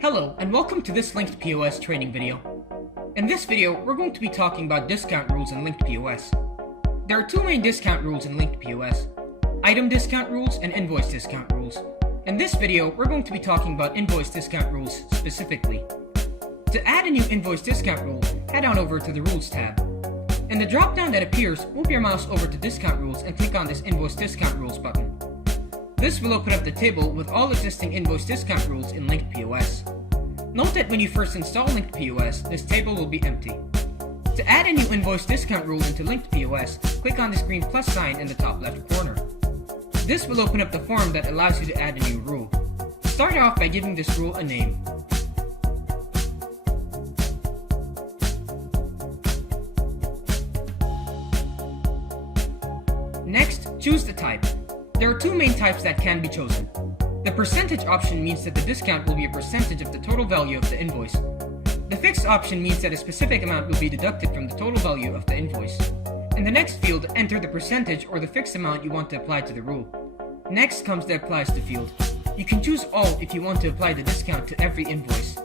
Hello, and welcome to this LinkedPOS training video. In this video, we're going to be talking about discount rules in LinkedPOS. There are two main discount rules in LinkedPOS: item discount rules and invoice discount rules. In this video, we're going to be talking about invoice discount rules specifically. To add a new invoice discount rule, head on over to the Rules tab. In the drop-down that appears, move your mouse over to Discount Rules and click on this Invoice Discount Rules button. This will open up the table with all existing invoice discount rules in LinkedPOS. Note that when you first install LinkedPOS, this table will be empty. To add a new invoice discount rule into LinkedPOS, click on this green plus sign in the top left corner. This will open up the form that allows you to add a new rule. Start off by giving this rule a name. Next, choose the type. There are two main types that can be chosen. The percentage option means that the discount will be a percentage of the total value of the invoice. The fixed option means that a specific amount will be deducted from the total value of the invoice. In the next field, enter the percentage or the fixed amount you want to apply to the rule. Next comes the Applies to field. You can choose all if you want to apply the discount to every invoice.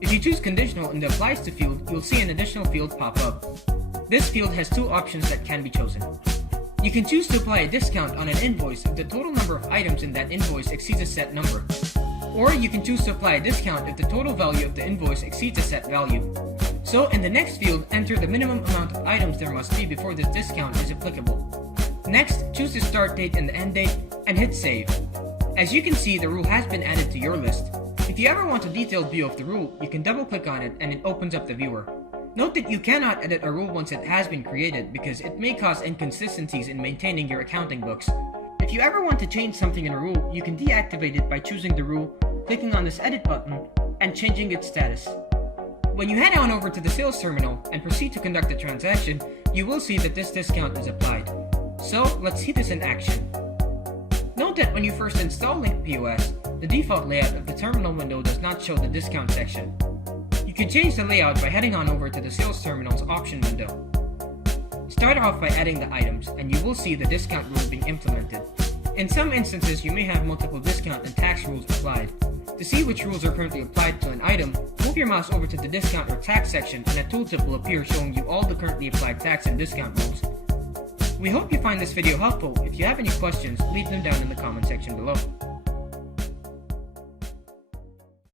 If you choose conditional in the Applies to field, you'll see an additional field pop up. This field has two options that can be chosen. You can choose to apply a discount on an invoice if the total number of items in that invoice exceeds a set number. Or you can choose to apply a discount if the total value of the invoice exceeds a set value. So in the next field, enter the minimum amount of items there must be before this discount is applicable. Next, choose the start date and the end date, and hit save. As you can see, the rule has been added to your list. If you ever want a detailed view of the rule, you can double click on it and it opens up the viewer. Note that you cannot edit a rule once it has been created because it may cause inconsistencies in maintaining your accounting books. If you ever want to change something in a rule, you can deactivate it by choosing the rule, clicking on this edit button, and changing its status. When you head on over to the sales terminal and proceed to conduct a transaction, you will see that this discount is applied. So let's see this in action. Note that when you first install LinkedPOS, the default layout of the terminal window does not show the discount section. You can change the layout by heading on over to the sales terminal's option window. Start off by adding the items, and you will see the discount rule being implemented. In some instances, you may have multiple discount and tax rules applied. To see which rules are currently applied to an item, move your mouse over to the discount or tax section and a tooltip will appear showing you all the currently applied tax and discount rules. We hope you find this video helpful. If you have any questions, leave them down in the comment section below.